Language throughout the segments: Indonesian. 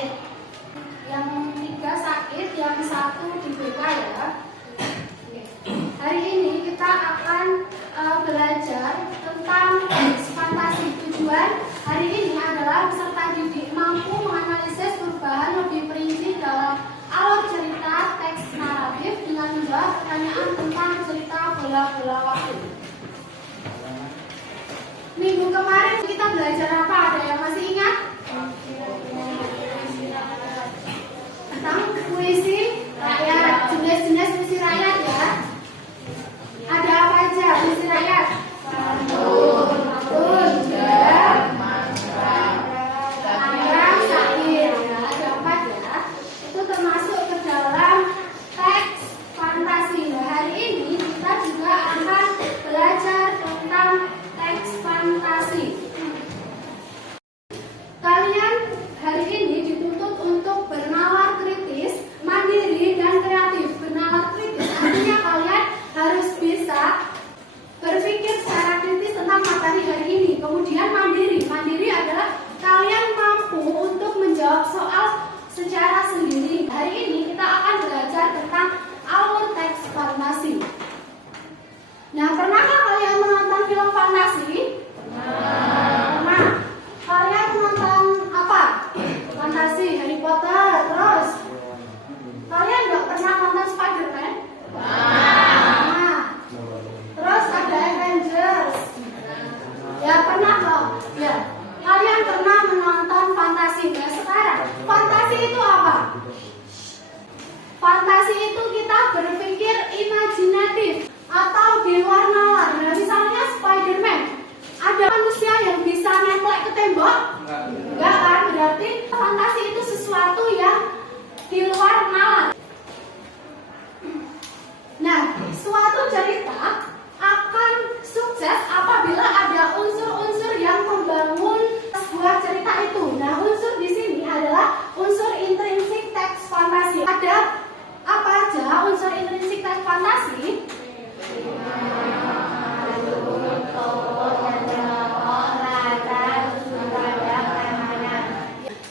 sakit. Yang 3 sakit, yang 1 di BK ya. Hari ini kita akan belajar tentang fantasi. Tujuan hari ini adalah peserta didik mampu menganalisis perubahan lebih perinci dalam alur cerita teks naratif dengan menjawab pertanyaan tentang cerita bola-bola waktu. Minggu kemarin kita belajar apa? Ada yang masih ingat? Tentang puisi rakyat, jenis-jenis puisi rakyat ya. Ada apa aja puisi rakyat? Pantun, mantra, syair. Ada 4 ya. Itu termasuk ke dalam teks fantasi. Nah, hari ini kita juga akan belajar tentang teks fantasi. Kalian hari ini dituntut untuk bernalar kritis, mandiri, dan kreatif. Bernalar kritis artinya kalian harus bisa berpikir secara kritis tentang materi hari ini. Kemudian mandiri. Mandiri adalah kalian mampu untuk menjawab soal secara sendiri. Hari ini kita akan belajar tentang alur teks fantasi. Nah, pernahkah kalian menonton film fantasi? Pernah. Kalian menonton apa? Fantasi, Harry Potter, terus? Kalian nggak pernah nonton Spider-Man? Nah. Terus ada Avengers. Ya pernah kok. Ya. Kalian pernah menonton fantasi. Nah, sekarang fantasi itu apa? Fantasi itu kita berpikir imajinatif atau di luar nalar. Nah, misalnya Spider-Man. Ada manusia yang bisa nemplek ke tembok? Enggak kan? Berarti fantasi itu sesuatu yang di luar nalar. Nah, suatu cerita akan sukses apabila ada unsur-unsur yang membangun sebuah cerita itu. Nah, unsur di sini adalah unsur intrinsik teks fantasi. Ada apa aja unsur intrinsik teks fantasi?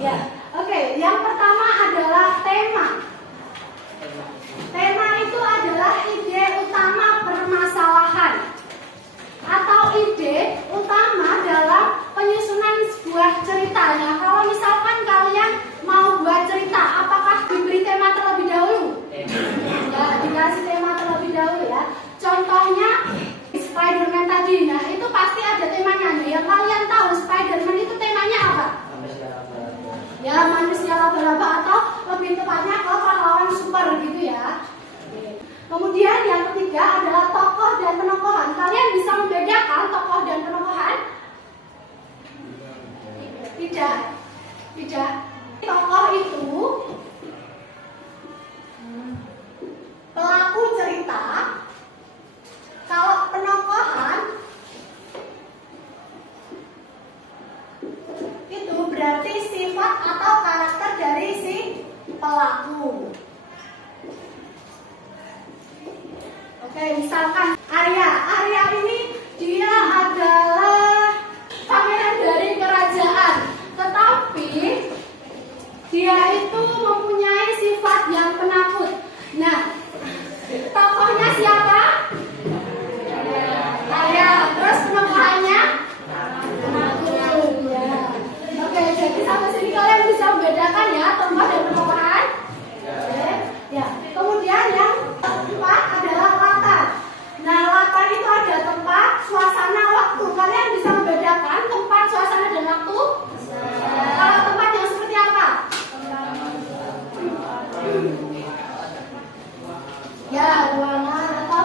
Ya, oke. Yang pertama adalah tema. Tema itu adalah ide utama permasalahan atau ide utama dalam penyusunan sebuah cerita. Nah, kalau misalkan kalian mau buat cerita, apakah diberi tema terlebih dahulu? Ya, dikasih tema terlebih dahulu ya. Contohnya Spider-Man tadi. Nah, itu pasti ada temanya. Nah, yang kalian tahu Spider-Man itu temanya apa? Ya, manusia laba-laba atau lebih tepatnya ke pahlawan super gitu ya. Kemudian yang ketiga adalah tokoh dan penokohan. Kalian bisa membedakan tokoh dan penokohan? Tidak. Tokoh itu pelaku cerita. Kalau penokohan itu berarti sifat atau karakter dari si pelaku. Oke, misalkan Arya ini dia adalah pangeran dari kerajaan, tetapi dia itu mempunyai sifat yang penakut. Nah, tokohnya siapa? Arya. Terus penokohannya? Penakut. Ya. Oke, jadi sampai sini kalian bisa membedakan ya tokoh dan penokohan. Oke. Ya. Kemudian yang keempat adalah latar. Nah, latar itu ada tempat, suasana, waktu. Kalian bisa membedakan tempat, suasana, dan waktu? Kalau tempat yang seperti apa? Ya, ruangan atau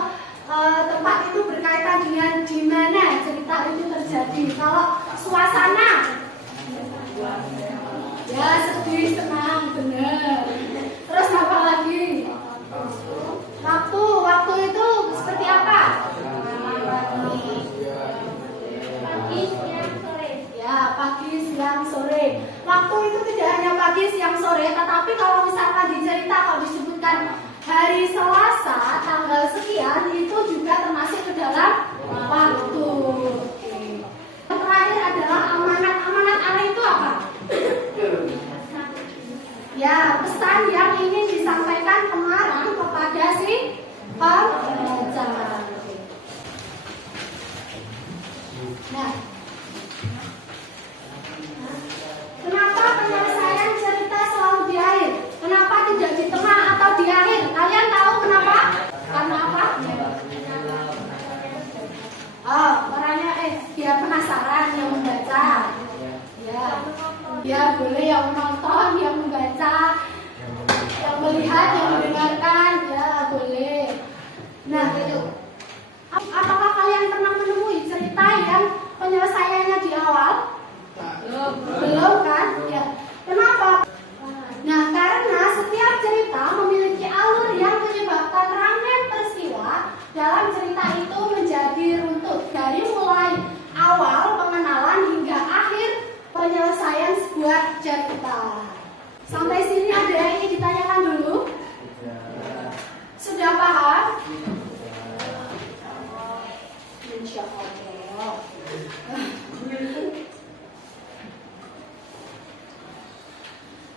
tempat itu berkaitan dengan di mana cerita itu terjadi. Kalau suasana, ya sedih, senang, benar. Terus apa lagi? Waktu itu seperti apa? Pagi, siang, sore. Ya, pagi, siang, sore. Waktu itu tidak hanya pagi, siang, sore, tetapi kalau misalkan di cerita kalau disebutkan hari Selasa tanggal sekian itu juga termasuk ke dalam waktu. Yang terakhir adalah amanat. Amanat Allah itu apa? Ya, pesan yang ingin disampaikan pengarang kepada si pembaca. Nah, kenapa penyelesaian cerita selalu di akhir? Kenapa tidak di tengah atau di akhir? Kalian tahu kenapa? Karena apa? Oh, orangnya dia penasaran yang membaca. Ya, boleh yang menonton, yang membaca, yang melihat, yang mendengarkan, ya boleh. Nah, apakah kalian pernah menemui cerita yang penyelesaiannya di awal? Belum kan? Ya. Kenapa? Nah, karena setiap cerita memiliki alur yang menyebabkan rangkaian peristiwa dalam cerita itu menjadi runtut dari mulai awal pengenalan hingga akhir penyelesaian sebuah cerita. Sampai sini ada yang ingin ditanyakan dulu? Sudah paham? Insya Allah.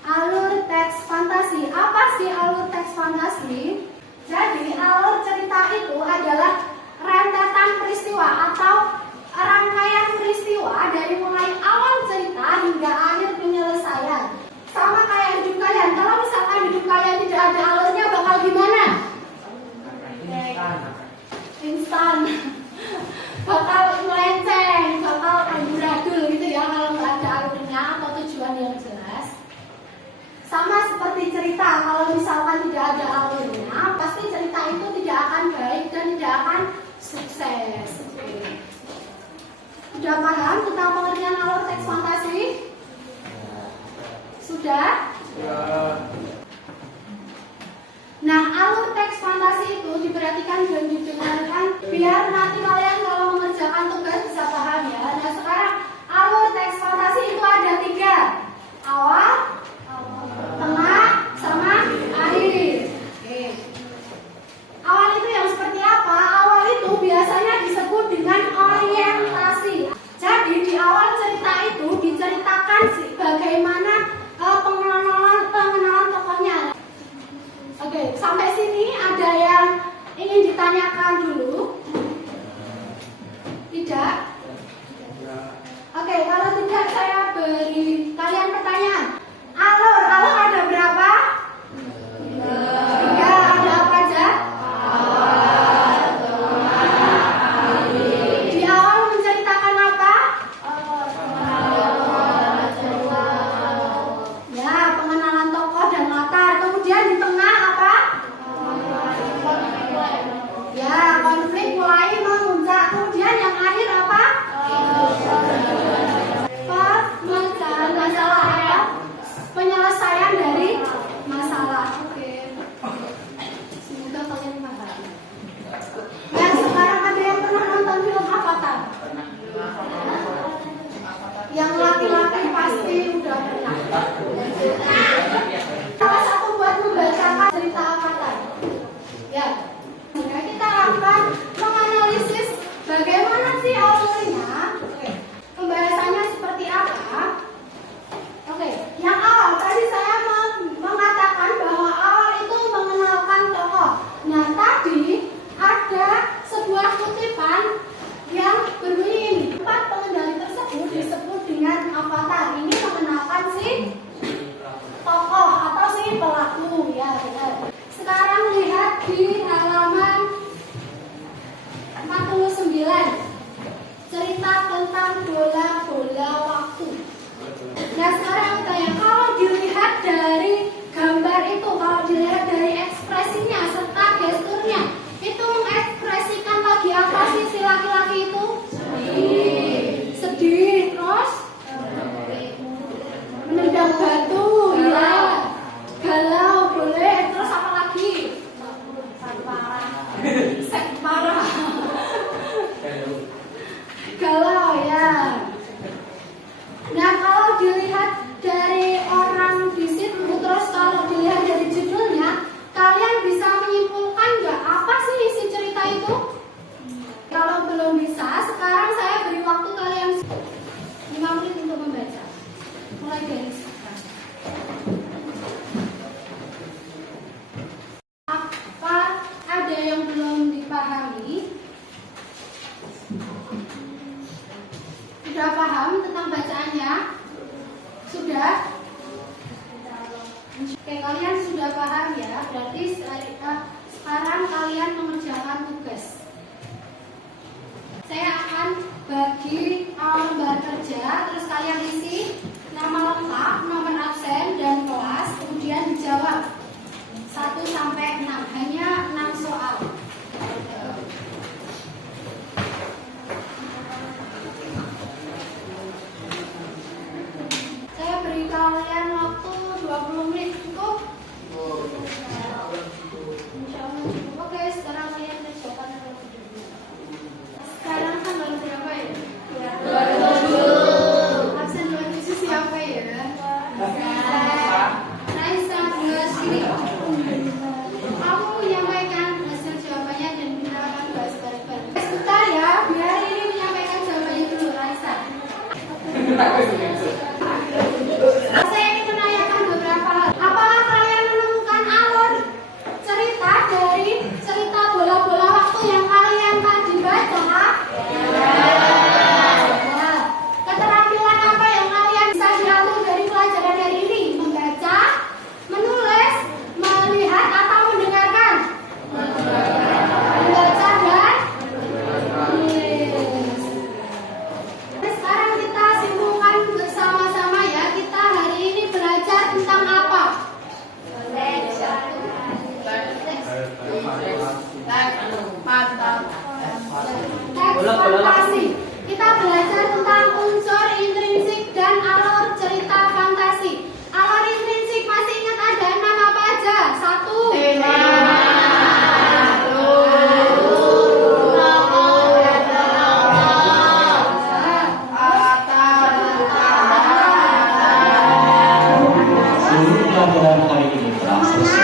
Alur teks fantasi. Apa sih alur teks fantasi? Jadi alur cerita itu adalah rentetan peristiwa atau rangkaian peristiwa dari mulai awal cerita hingga akhir penyelesaian. Sama kayak hidup kalian. Kalau misalkan hidup kalian tidak ada alurnya, bakal gimana? Instan. Bakal melenceng, bakal amburadul gitu ya kalau nggak ada alurnya atau tujuan yang jelas. Sama seperti cerita, kalau misalkan tidak ada alurnya, pasti cerita itu tidak akan baik dan tidak akan sukses. Sudah paham tentang pengertian alur teks fantasi? Sudah? Nah, alur teks fantasi itu diperhatikan dan didengarkan biar nanti kalian kalau mengerjakan tugas bisa paham ya. Nah, sekarang alur teks fantasi itu ada 3. Awal, tengah, sama akhir. Oke. Awal itu yang seperti apa? Awal itu biasanya disebut dengan orientasi. Jadi di awal cerita itu diceritakan sih bagaimana pengenalan tokohnya. Oke, sampai sini ada yang ingin ditanyakan dulu? Tidak? Oke, kalau tidak saya beri kalian pertanyaan. Alur ada berapa? 3. Ada apa aja? Di awal menceritakan apa? Ya, pengenalan tokoh dan latar. Kemudian di tengah apa? Ya, konflik mulai memuncak. Kemudian yang akhir apa? Pemecahan masalah ya. Penyelesaian dari masalah. Oke. Semoga kalian paham. Dan sekarang ada yang pernah nonton film Avatar? Yang laki-laki pasti udah pernah. Salah satu buat membacakan cerita Avatar. Ya. Nah, kita akan menganalisis bagaimana sih alurnya. Oke. Pembahasannya seperti apa? Oke, yang awal tadi saya mengatakan bahwa awal itu mengenalkan tokoh. Nah, tadi ada sebuah kutipan yang berbunyi ini. 4 pengendali tersebut disebut dengan avatar. Ini mengenalkan si tokoh atau si pelaku ya. Sekarang lihat di halaman 49. Cerita tentang bola-bola waktu. Nah, sekarang tanya, kalau dilihat dari gambar itu, kalau dilihat dari ekspresinya serta gesturnya, itu mengekspresikan lagi apa sih si laki-laki itu? Sedih, terus menendang batu, ya, galau, boleh, terus apa lagi? Parah. Galau ya. Nah, kalau dilihat dari Oke, kalian sudah paham ya? Berarti sekarang kalian mengerjakan tugas. Saya akan bagi lembar kerja, terus kalian isi nama lengkap, nomor absen, dan kelas, kemudian dijawab 1 sampai 6, hanya 6 soal. Saya beri kalian waktu 20 menit, cukup? Insya Allah cukup. Oke, sekarang kalian kerjakan. Sekarang tanggal berapa ya? 27. Absen 27 siapa ya? Raisa, sini. Kamu menyampaikan hasil jawabannya dan kita akan bahas bareng-bareng. Sebentar ya, biar ini menyampaikan jawabannya dulu, Raisa. Saya ingin menanyakan beberapa hal. Apakah kalian menemukan alur cerita dari cerita bola-bola waktu yang kalian tadi baca? Ya. Keterampilan apa yang kalian bisa diambil dari pelajaran hari ini? Membaca, menulis, melihat atau mendengarkan? Membaca dan menulis. Sekarang kita simpulkan bersama-sama ya. Kita hari ini belajar tentang apa? Teks fantasi. Kita belajar tentang unsur intrinsik dan alur cerita fantasi. Alur intrinsik masih ingat ada 6 apa aja? 1. Seluruh pelajaran kali ini telah selesai.